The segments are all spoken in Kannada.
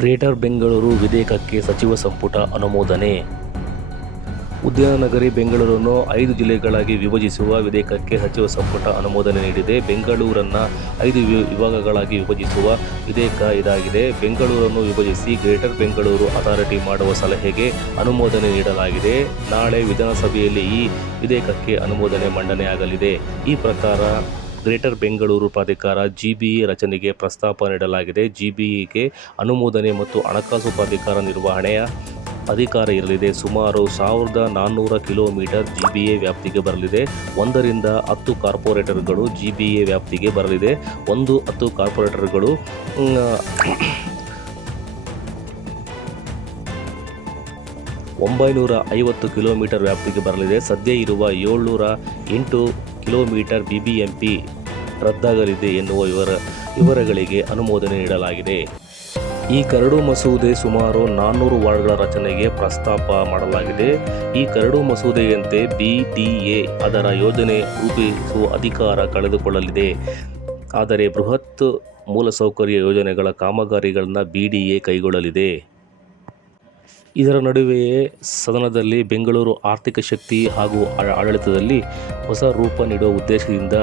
ಗ್ರೇಟರ್ ಬೆಂಗಳೂರು ವಿಧೇಯಕಕ್ಕೆ ಸಚಿವ ಸಂಪುಟ ಅನುಮೋದನೆ. ಉದ್ಯಾನ ನಗರಿ ಬೆಂಗಳೂರನ್ನು 5 ಜಿಲ್ಲೆಗಳಾಗಿ ವಿಭಜಿಸುವ ವಿಧೇಯಕಕ್ಕೆ ಸಚಿವ ಸಂಪುಟ ಅನುಮೋದನೆ ನೀಡಿದೆ. ಬೆಂಗಳೂರನ್ನು 5 ವಿಭಾಗಗಳಾಗಿ ವಿಭಜಿಸುವ ವಿಧೇಯಕ ಇದಾಗಿದೆ. ಬೆಂಗಳೂರನ್ನು ವಿಭಜಿಸಿ ಗ್ರೇಟರ್ ಬೆಂಗಳೂರು ಅಥಾರಿಟಿ ಮಾಡುವ ಸಲಹೆಗೆ ಅನುಮೋದನೆ ನೀಡಲಾಗಿದೆ. ನಾಳೆ ವಿಧಾನಸಭೆಯಲ್ಲಿ ಈ ವಿಧೇಯಕಕ್ಕೆ ಅನುಮೋದನೆ ಮಂಡನೆಯಾಗಲಿದೆ. ಈ ಪ್ರಕಾರ ಗ್ರೇಟರ್ ಬೆಂಗಳೂರು ಪ್ರಾಧಿಕಾರ ಜಿಬಿಎ ರಚನೆಗೆ ಪ್ರಸ್ತಾಪ ನೀಡಲಾಗಿದೆ. ಜಿಬಿಎಗೆ ಅನುಮೋದನೆ ಮತ್ತು ಹಣಕಾಸು ಪ್ರಾಧಿಕಾರ ನಿರ್ವಹಣೆಯ ಅಧಿಕಾರ ಇರಲಿದೆ. ಸುಮಾರು 1400 ಕಿಲೋಮೀಟರ್ ಜಿಬಿಎ ವ್ಯಾಪ್ತಿಗೆ ಬರಲಿದೆ. 1 ರಿಂದ 10 ಕಾರ್ಪೊರೇಟರ್ಗಳು ಜಿಬಿಎ ವ್ಯಾಪ್ತಿಗೆ ಬರಲಿದೆ. 10 ಕಾರ್ಪೊರೇಟರ್ಗಳು 950 ಕಿಲೋಮೀಟರ್ ವ್ಯಾಪ್ತಿಗೆ ಬರಲಿದೆ. ಸದ್ಯ ಇರುವ 708 ಕಿಲೋಮೀಟರ್ ಬಿಬಿಎಂಪಿ ರದ್ದಾಗಲಿದೆ ಎನ್ನುವ ವಿವರಗಳಿಗೆ ಅನುಮೋದನೆ ನೀಡಲಾಗಿದೆ. ಈ ಕರಡು ಮಸೂದೆ ಸುಮಾರು 400 ವಾರ್ಡ್ಗಳ ರಚನೆಗೆ ಪ್ರಸ್ತಾಪ ಮಾಡಲಾಗಿದೆ. ಈ ಕರಡು ಮಸೂದೆಯಂತೆ ಬಿಡಿಎ ಅದರ ಯೋಜನೆ ರೂಪಿಸುವ ಅಧಿಕಾರ ಕಳೆದುಕೊಳ್ಳಲಿದೆ. ಆದರೆ ಬೃಹತ್ ಮೂಲಸೌಕರ್ಯ ಯೋಜನೆಗಳ ಕಾಮಗಾರಿಗಳನ್ನು ಬಿಡಿಎ ಕೈಗೊಳ್ಳಲಿದೆ. ಇದರ ನಡುವೆಯೇ ಸದನದಲ್ಲಿ ಬೆಂಗಳೂರು ಆರ್ಥಿಕ ಶಕ್ತಿ ಹಾಗೂ ಆಡಳಿತದಲ್ಲಿ ಹೊಸ ರೂಪ ನೀಡುವ ಉದ್ದೇಶದಿಂದ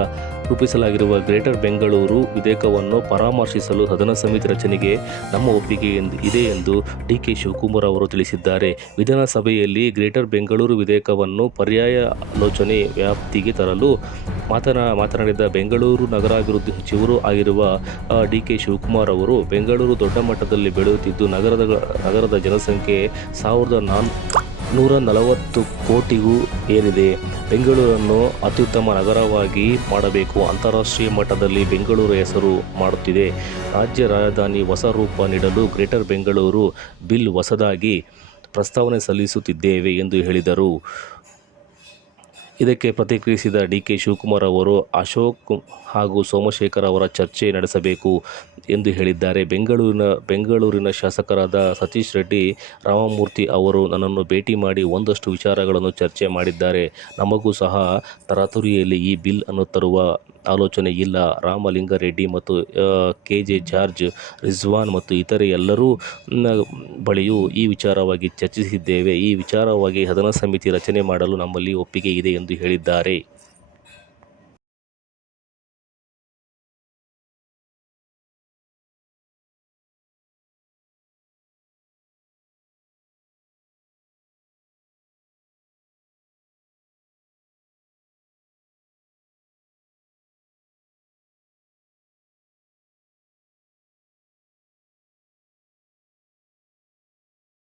ರೂಪಿಸಲಾಗಿರುವ ಗ್ರೇಟರ್ ಬೆಂಗಳೂರು ವಿಧೇಯಕವನ್ನು ಪರಾಮರ್ಶಿಸಲು ಸದನ ಸಮಿತಿ ರಚನೆಗೆ ನಮ್ಮ ಒಪ್ಪಿಗೆ ಇದೆ ಎಂದು ಡಿಕೆ ಶಿವಕುಮಾರ್ ಅವರು ತಿಳಿಸಿದ್ದಾರೆ. ವಿಧಾನಸಭೆಯಲ್ಲಿ ಗ್ರೇಟರ್ ಬೆಂಗಳೂರು ವಿಧೇಯಕವನ್ನು ಪರ್ಯಾಯ ಆಲೋಚನೆ ವ್ಯಾಪ್ತಿಗೆ ತರಲು ಮಾತನಾಡಿದ ಬೆಂಗಳೂರು ನಗರಾಭಿವೃದ್ಧಿ ಸಚಿವರೂ ಆಗಿರುವ ಡಿಕೆ ಶಿವಕುಮಾರ್ ಅವರು, ಬೆಂಗಳೂರು ದೊಡ್ಡ ಮಟ್ಟದಲ್ಲಿ ಬೆಳೆಯುತ್ತಿದ್ದು ನಗರದ ಜನಸಂಖ್ಯೆ 1440 ಕೋಟಿಗೂ ಏರಿದೆ. ಬೆಂಗಳೂರನ್ನು ಅತ್ಯುತ್ತಮ ನಗರವಾಗಿ ಮಾಡಬೇಕು. ಅಂತಾರಾಷ್ಟ್ರೀಯ ಮಟ್ಟದಲ್ಲಿ ಬೆಂಗಳೂರು ಹೆಸರು ಮಾಡುತ್ತಿದೆ. ರಾಜ್ಯ ರಾಜಧಾನಿ ಹೊಸ ರೂಪ ನೀಡಲು ಗ್ರೇಟರ್ ಬೆಂಗಳೂರು ಬಿಲ್ ಹೊಸದಾಗಿ ಪ್ರಸ್ತಾವನೆ ಸಲ್ಲಿಸುತ್ತಿದ್ದೇವೆ ಎಂದು ಹೇಳಿದರು. ಇದಕ್ಕೆ ಪ್ರತಿಕ್ರಿಯಿಸಿದ ಡಿಕೆ ಶಿವಕುಮಾರ್ ಅವರು, ಅಶೋಕ್ ಹಾಗೂ ಸೋಮಶೇಖರ್ ಅವರ ಚರ್ಚೆ ನಡೆಸಬೇಕು ಎಂದು ಹೇಳಿದ್ದಾರೆ. ಬೆಂಗಳೂರಿನ ಶಾಸಕರಾದ ಸತೀಶ್ ರೆಡ್ಡಿ, ರಾಮಮೂರ್ತಿ ಅವರು ನನ್ನನ್ನು ಭೇಟಿ ಮಾಡಿ ಒಂದಷ್ಟು ವಿಚಾರಗಳನ್ನು ಚರ್ಚೆ ಮಾಡಿದ್ದಾರೆ. ನಮಗೂ ಸಹ ತರಾತುರಿಯಲ್ಲಿ ಈ ಬಿಲ್ ಅನ್ನು ತರುವ ಆಲೋಚನೆ ಇಲ್ಲ. ರಾಮಲಿಂಗಾರೆಡ್ಡಿ ಮತ್ತು ಕೆಜೆ ಜಾರ್ಜ್, ರಿಜ್ವಾನ್ ಮತ್ತು ಇತರೆ ಎಲ್ಲರೂ ಬಳಿಯೂ ಈ ವಿಚಾರವಾಗಿ ಚರ್ಚಿಸಿದ್ದೇವೆ. ಈ ವಿಚಾರವಾಗಿ ಸದನ ಸಮಿತಿ ರಚನೆ ಮಾಡಲು ನಮ್ಮಲ್ಲಿ ಒಪ್ಪಿಗೆ ಇದೆ ಎಂದು ಹೇಳಿದ್ದಾರೆ.